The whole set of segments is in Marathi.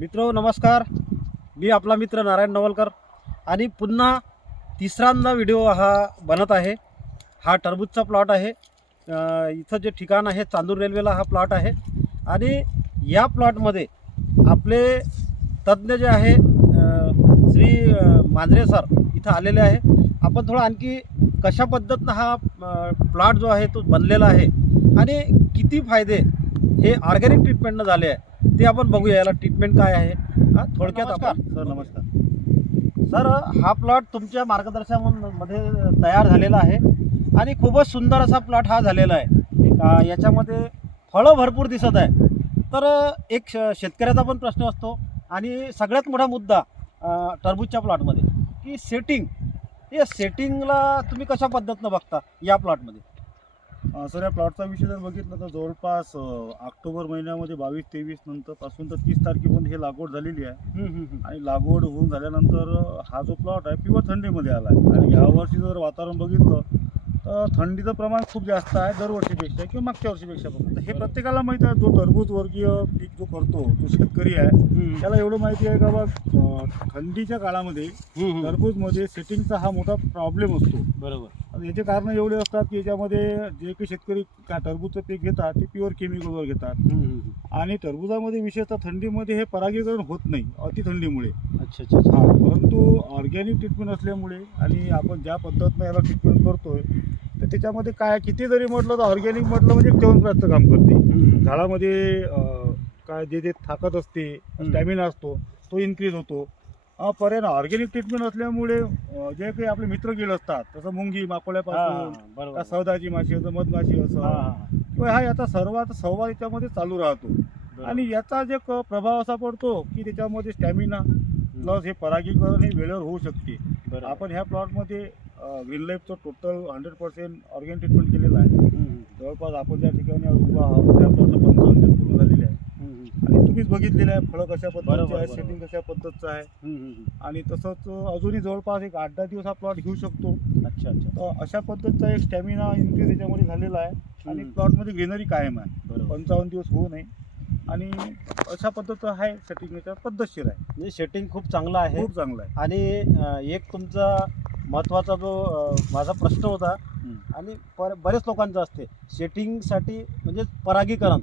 मित्र नमस्कार. मी आपला मित्र नारायण नवलकर आणि पुन्हा तिसऱ्यांदा व्हिडिओ हा बनत आहे. हा टरबूजचा प्लॉट आहे. इथं जे ठिकाण आहे चांदूर रेल्वेला हा प्लॉट आहे. आणि या प्लॉटमध्ये आपले तज्ज्ञ जे आहे श्री मांजरे सर इथं आलेले आहे. आपण थोडं आणखी कशा पद्धतीनं हा प्लॉट जो आहे तो बनलेला आहे आणि किती फायदे हे ऑर्गॅनिक ट्रीटमेंटनं झाले आहे. ते आपण बघूया याला ट्रीटमेंट काय आहे. हा थोडक्यात आपण सर नमस्कार. सर हा प्लॉट तुमच्या मार्गदर्शनामध्ये तयार झालेला आहे आणि खूपच सुंदर असा प्लॉट हा झालेला आहे. याच्यामध्ये फळं भरपूर दिसत आहे तर एक श शेतकऱ्याचा पण प्रश्न असतो आणि सगळ्यात मोठा मुद्दा टरबूजच्या प्लॉटमध्ये की सेटिंग या सेटिंगला तुम्ही कशा पद्धतीनं बघता या प्लॉटमध्ये सर या प्लॉटचा विषय जर बघितलं तर जवळपास ऑक्टोबर महिन्यामध्ये बावीस तेवीस नंतर पासून तर तीस तारखेपर्यंत हे लागवड झालेली आहे. आणि लागवड होऊन झाल्यानंतर हा जो प्लॉट आहे प्युअर थंडीमध्ये आला आहे. आणि यावर्षी जर वातावरण बघितलं तर थंडीचं प्रमाण खूप जास्त आहे दरवर्षीपेक्षा किंवा मागच्या वर्षीपेक्षा पण. हे प्रत्येकाला माहीत आहे जो टरबूज वर्गीय पीक जो करतो जो शेतकरी आहे त्याला एवढं माहिती आहे का बा थंडीच्या काळामध्ये टरबूजमध्ये सेटिंगचा हा मोठा प्रॉब्लेम असतो. बरोबर. याचे कारण एवढे असतात की याच्यामध्ये जे काही शेतकरी का टरबूजचं पीक घेतात ते प्युअर केमिकलवर घेतात. आणि टरबुजामध्ये विशेषतः थंडीमध्ये हे परागीकरण होत नाही अति थंडीमुळे. अच्छा अच्छा हा परंतु ऑर्गॅनिक ट्रीटमेंट असल्यामुळे आणि आपण ज्या पद्धतीनं याला ट्रीटमेंट करतोय तर त्याच्यामध्ये काय किती जरी म्हटलं तर ऑर्गॅनिक म्हटलं म्हणजे जेवणप्राप्त काम करते. झाडामध्ये काय जे जे ताकद असते. स्टॅमिना असतो तो इन्क्रीज होतो. पर्याय ऑर्गॅनिक ट्रीटमेंट असल्यामुळे जे काही आपले मित्र गिळ असतात तसं मुंगी माकोळ्यापासून सहदाची माशी असं मधमाशी असं किंवा हा याचा सर्वात संवाद याच्यामध्ये चालू राहतो. आणि याचा जे प्रभाव असा पडतो की त्याच्यामध्ये स्टॅमिना प्लस हे परागीकरण हे वेळेवर होऊ शकते. आपण ह्या प्लॉटमध्ये green लाईफचं total hundred percent organic treatment केलेलं आहे. जवळपास आपण ज्या ठिकाणी उभा आहोत त्या प्लॉटचं पंचावन्न दिवस पूर्ण झालेले आहे. आणि तुम्हीच बघितलेलं आहे फळं कशा पद्धतीचे आहे. सेटिंग कशा पद्धतीचं आहे. आणि तसंच अजूनही जवळपास एक आठ दहा दिवस हा प्लॉट घेऊ शकतो. अच्छा अच्छा. अशा पद्धतीचा एक स्टॅमिना इन्क्रीज याच्यामध्ये झालेला आहे. आणि. प्लॉटमध्ये ग्रीनरी कायम आहे. पंचावन्न दिवस होऊ नये. आणि अशा पद्धतीचं आहे सेटिंग पद्धतशीर आहे. म्हणजे सेटिंग खूप चांगलं आहे. खूप चांगलं आहे. आणि एक तुमचा महत्त्वाचा जो अ, माझा प्रश्न होता आणि पर बरेच लोकांचं असते. सेटिंगसाठी म्हणजे परागीकरण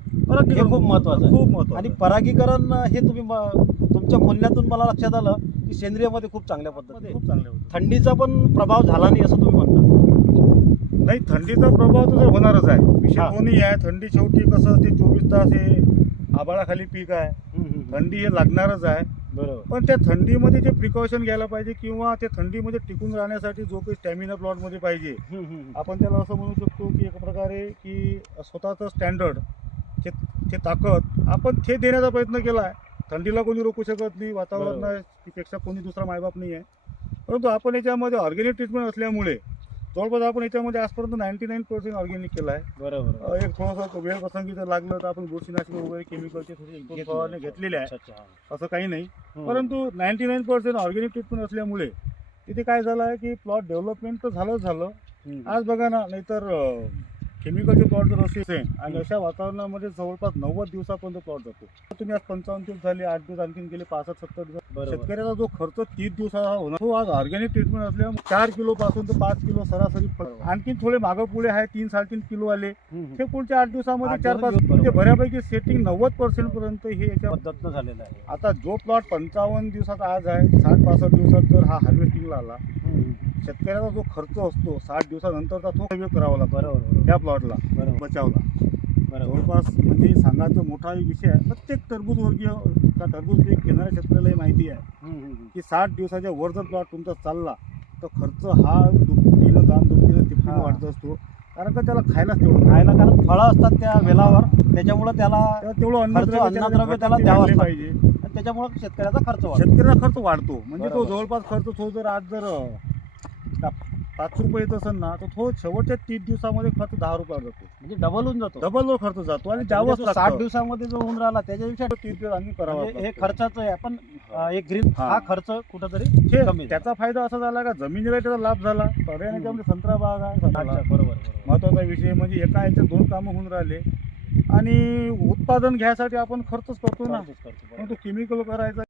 हे खूप महत्त्वाचं आहे. खूप महत्वाचं आणि. परागीकरण हे तुम्ही म- तुमच्या बोलण्यातून मला लक्षात आलं की सेंद्रियमध्ये खूप चांगल्या पद्धतीने. खूप चांगले होते थंडीचा पण प्रभाव झाला नाही असं तुम्ही म्हणता. नाही थंडीचा प्रभाव तर होणारच आहे. विषय हा. कोणी आहे थंडी शेवटी कसं असते चोवीस तास हे आबाळाखाली पीक आहे. थंडी हे लागणारच आहे. बरोबर. पण त्या थंडीमध्ये जे प्रिकॉशन घ्यायला पाहिजे किंवा त्या थंडीमध्ये टिकून राहण्यासाठी जो काही स्टॅमिना प्लॉटमध्ये पाहिजे आपण त्याला असं म्हणू शकतो की एक प्रकारे की स्वतःचं स्टँडर्ड ते ते ताकद आपण ते देण्याचा प्रयत्न केला आहे थंडीला कोणी रोखू शकत नाही वातावरणापेक्षा कोणी दुसरा मायबाप नाही आहे परंतु आपण याच्यामध्ये ऑर्गॅनिक ट्रीटमेंट असल्यामुळे जवळपास आपण याच्यामध्ये आजपर्यंत नाईन्टी नाईन पर्सेंट ऑर्गॅनिक केलं आहे बरोबर अं, एक थोडंसं वेळ प्रसंगी जर लागलं तर आपण बुरशीनाशक वगैरे केमिकलचे थोडे फवारणी घेतलेले आहे अच्छा, अच्छा. असं काही नाही हम्म. परंतु ninety nine percent organic treatment असल्यामुळे तिथे काय झालं आहे की प्लॉट डेव्हलपमेंट तर झालंच झालं हम्म. आज बघा ना नाहीतर केमिकलचे प्लॉट जर असेल आणि अशा वातावरणामध्ये जवळपास नव्वद दिवसापर्यंत प्लॉट जातो तुम्ही आज पंचावन्न दिवस झाले आठ दिवस आणखीन गेले पासष्ट सत्तर दिवस शेतकऱ्याचा जो खर्च तीस दिवसाचा होणार तो आज ऑर्गॅनिक ट्रीटमेंट असल्यामुळे चार किलो पासून तर पाच किलो सरासरी. आणखीन थोडे मागं पुढे आहे तीन साडेतीन किलो आले. ते पुढच्या आठ दिवसामध्ये चार दिवस पाच. म्हणजे बऱ्यापैकी सेटिंग नव्वद पर्सेंट पर्यंत हे याच्या पद्धतनं झालेलं आहे आता जो प्लॉट पंचावन्न दिवसात आज आहे साठ पासष्ट दिवसात जर हा हार्वेस्टिंगला आला शेतकऱ्याचा जो खर्च असतो साठ दिवसानंतरचा तो कमी करावा लागतो. बरोबर त्या प्लॉटला बरोबर. बचावला. जवळपास म्हणजे सांगायचं मोठा विषय आहे. प्रत्येक टरबूज वर्गीय का टरबूज पीक घेणाऱ्या शेतकऱ्यालाही माहिती आहे. की साठ दिवसाच्या वर जर प्लॉट तुमचा चालला तर खर्च हा दुपटीनं दाम दुपटीनं तिपटीनं. वाढत असतो. कारण का त्याला खायलाच तेवढं खायला कारण फळं असतात त्या वेलावर. त्याच्यामुळं त्याला तेवढं अन्नद्रव्य त्याला लागतं. पाहिजे. आणि त्याच्यामुळं शेतकऱ्याचा खर्च शेतकऱ्याचा खर्च वाढतो. म्हणजे तो. जवळपास खर्च तो जर आज जर पाच रुपये येत असेल ना तर तो शेवटच्या तीस दिवसामध्ये खर्च दहा रुपयावर जातो. म्हणजे डबल होऊन जातो. डबल खर्च जातो आणि म्हणजे द्यावंच जो साठ लागतं. दिवसामध्ये जो होऊन राहिला त्याच्यापेक्षा तीस दिवस आणखी करावा म्हणजे हे खर्चाचं आहे. आपण अं, एक ग्रीन हा. हा खर्च कुठंतरी हे कमी त्याचा फायदा असा झाला का जमिनीला त्याचा लाभ झाला. पर्यायाने त्यामध्ये संत्रा बाग आहे अच्छा संत्रा बरोबर बरोबर. महत्त्वाचा विषय म्हणजे एका याच्यात दोन कामं होऊन राहिले. आणि उत्पादन घ्यायसाठी आपण खर्चच करतो ना. खर्चच करतो, बरोबर. तो केमिकल करायचा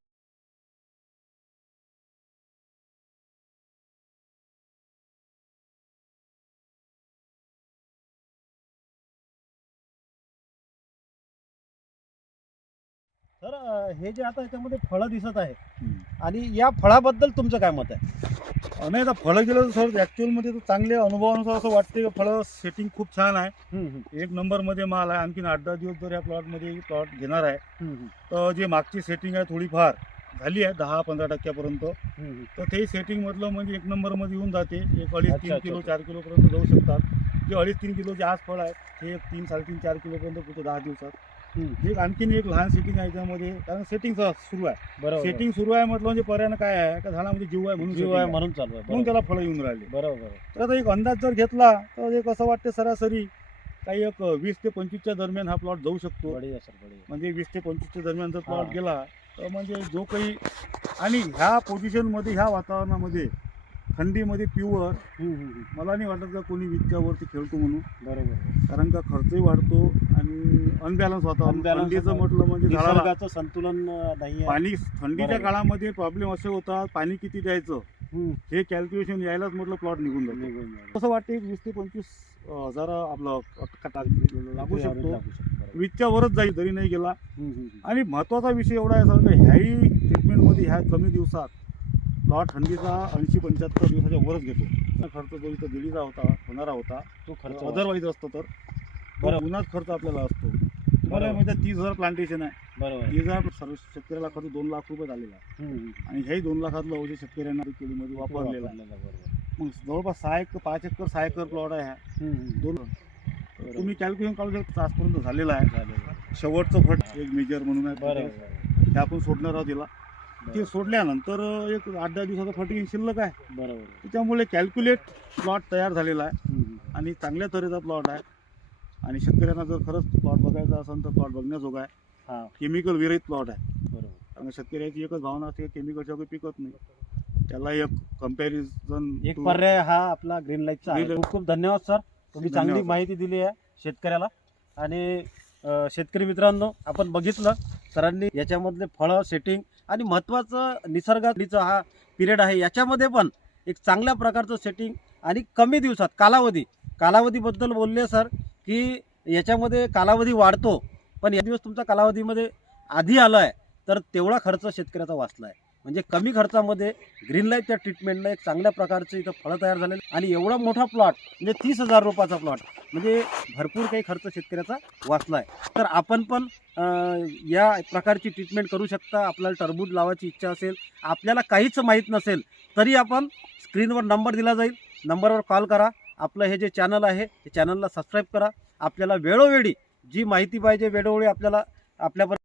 तर अं, हे जे आता याच्यामध्ये फळं दिसत आहे आणि या फळाबद्दल तुमचं काय मत आहे? नाही आता फळं गेलं तर सर ॲक्च्युअलमध्ये तर चांगल्या अनुभवानुसार असं वाटते की फळं सेटिंग खूप छान आहे. एक नंबरमध्ये माल आहे आणखीन आठ दहा दिवस जर या प्लॉटमध्ये प्लॉट घेणार आहे तर जे मागची सेटिंग आहे थोडीफार झाली आहे दहा पंधरा टक्क्यापर्यंत. तर ते सेटिंग मधलं म्हणजे एक नंबरमध्ये येऊन जाते एक अडीच अच्छा, तीन अच्छा, किलो अच्छा. चार किलोपर्यंत जाऊ शकतात. जे अडीच तीन किलोचे आज फळ आहेत ते एक तीन साडेतीन चार किलोपर्यंत पुढे दहा दिवसात. एक आणखीन एक लहान सेटिंग आहे त्यामध्ये. कारण सेटिंग सुरू आहे. बरोबर. सेटिंग सुरू आहे म्हटलं म्हणजे पर्याय काय आहे? का झाडामध्ये जीव आहे म्हणून जीव आहे. म्हणून चालू आहे. म्हणून त्याला फळं येऊन राहिले. बरोबर तर आता एक अंदाज जर घेतला तर एक असं वाटते सरासरी काही एक वीस ते पंचवीसच्या दरम्यान हा प्लॉट जाऊ शकतो. म्हणजे वीस ते पंचवीसच्या दरम्यान जर. प्लॉट गेला तर म्हणजे जो काही आणि ह्या पोझिशनमध्ये ह्या वातावरणामध्ये थंडीमध्ये प्युअर मला नाही वाटत का कोणी वीसच्यावरती खेळतो म्हणून बरोबर कारण का खर्चही वाढतो आणि अनबॅलन्स वातावरण Unbalance थंडीचं. म्हटलं म्हणजे झाडाला निसर्गाचं संतुलन अं, नाही आहे पाणी थंडीच्या बरोबर. काळामध्ये प्रॉब्लेम असे होतात पाणी किती द्यायचं हम्म. हे कॅल्क्युलेशन यायलाच म्हटलं प्लॉट निघून जातो निघून जाईल. असं वाटते वीस ते पंचवीस अं, हजार आपलं कटा लागू शकतो लागू शकतो, बरोबर. वीसच्या वरच जाईल तरी नाही गेला हम्म, हम्म, हम्म. आणि महत्त्वाचा विषय एवढा आहे सर का ह्याही ट्रीटमेंटमध्ये ह्या कमी दिवसात प्लॉट थंडीचा ऐंशी पंच्याहत्तर दिवसाच्या वरच घेतो. खर्च जो इथं दिल्लीचा होता होणारा होता तो खर्च अदरवाईज असतो तर. बरोबर. तो उन्हात खर्च आपल्याला असतो. तुम्हाला आहे तीस हजार प्लांटेशन आहे. बरोबर. तीस हजार सर्व शेतकऱ्याला खर्च दोन लाख रुपये झालेला आहे. आणि ह्याही दोन लाखातलं औषध शेतकऱ्यांना केळीमध्ये वापरलेलं बरोबर. मग जवळपास सहा एकर पाच एकर सहा एकर प्लॉट आहे. दोन. तुम्ही कॅल्क्युलेशन काढू शकता आजपर्यंत झालेला आहे. शेवटचं फट एक मेजर म्हणून आहे. हे आपण सोडणार आहोत तिला ते सोडल्यानंतर एक आठ दहा दिवसाचं फटिंग शिल्लक आहे. बरोबर. त्याच्यामुळे कॅल्क्युलेट प्लॉट तयार झालेला आहे. आणि चांगल्या तऱ्हेचा प्लॉट आहे. आणि शेतकऱ्यांना जर खरंच प्लॉट बघायचा असेल तर प्लॉट बघण्याजोगा आहे. हा. केमिकल विरहित प्लॉट आहे. बरोबर. कारण केमिकलची एकच भावना असते केमिकलच्या वगैरे पिकत नाही. त्याला एक कंपॅरिझन एक पर्याय हा आपला ग्रीन लाईटचा आहे. Green light. खूप खूप धन्यवाद सर तुम्ही चांगली. माहिती दिली आहे शेतकऱ्याला. आणि अं, शेतकरी मित्रांनो आपण बघितलं सरांनी याच्यामधले फळं सेटिंग आणि महत्त्वाचं निसर्गाचा हा पिरियड आहे. याच्यामध्ये पण एक चांगल्या प्रकारचं सेटिंग आणि कमी दिवसात कालावधी. कालावधीबद्दल बोलले सर की याच्यामध्ये कालावधी वाढतो. पण या दिवस तुमचा कालावधीमध्ये आधी आला आहे तर तेवढा खर्च शेतकऱ्याचा वाचला आहे म्हणजे कमी खर्चामध्ये ग्रीन लाईटच्या ट्रीटमेंटनं एक चांगल्या प्रकारचं इथं फळं तयार झालेलं आणि एवढा मोठा प्लॉट म्हणजे तीस हजार रुपयाचा प्लॉट म्हणजे भरपूर काही खर्च शेतकऱ्याचा वाचला आहे. तर आपण पण या प्रकारची ट्रीटमेंट करू शकता. आपल्याला टरबूज लावायची इच्छा असेल आपल्याला काहीच माहीत नसेल तरी आपण स्क्रीनवर नंबर दिला जाईल. नंबरवर कॉल करा. आपलं हे जे चॅनल आहे ते चॅनलला सबस्क्राईब करा. आपल्याला वेळोवेळी जी माहिती पाहिजे वेळोवेळी आपल्याला आपल्यापर्यंत